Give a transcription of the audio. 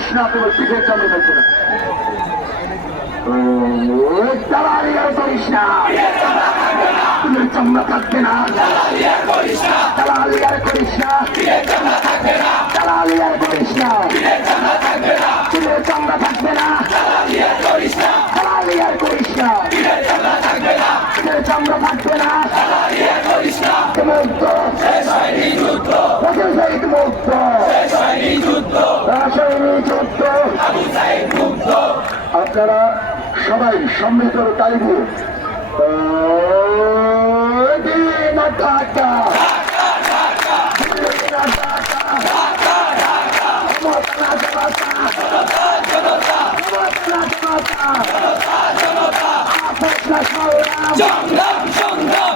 করিস না, তোমার পিঠের চামড়া থাকবে না। দালালি আর করিস না, পিঠের চামড়া থাকবে না। দালালি আর করিস না, দালালি আর করিস না, পিঠের চামড়া থাকবে না। দালালি আর করিস না, পিঠের চামড়া থাকবে না। মুক্ত শহীদ মুক্ত, রাসায়নিক যুদ্ধ। আপনারা সবাই সম্মিলিত তাইব সংগ্রাম সংগ্রাম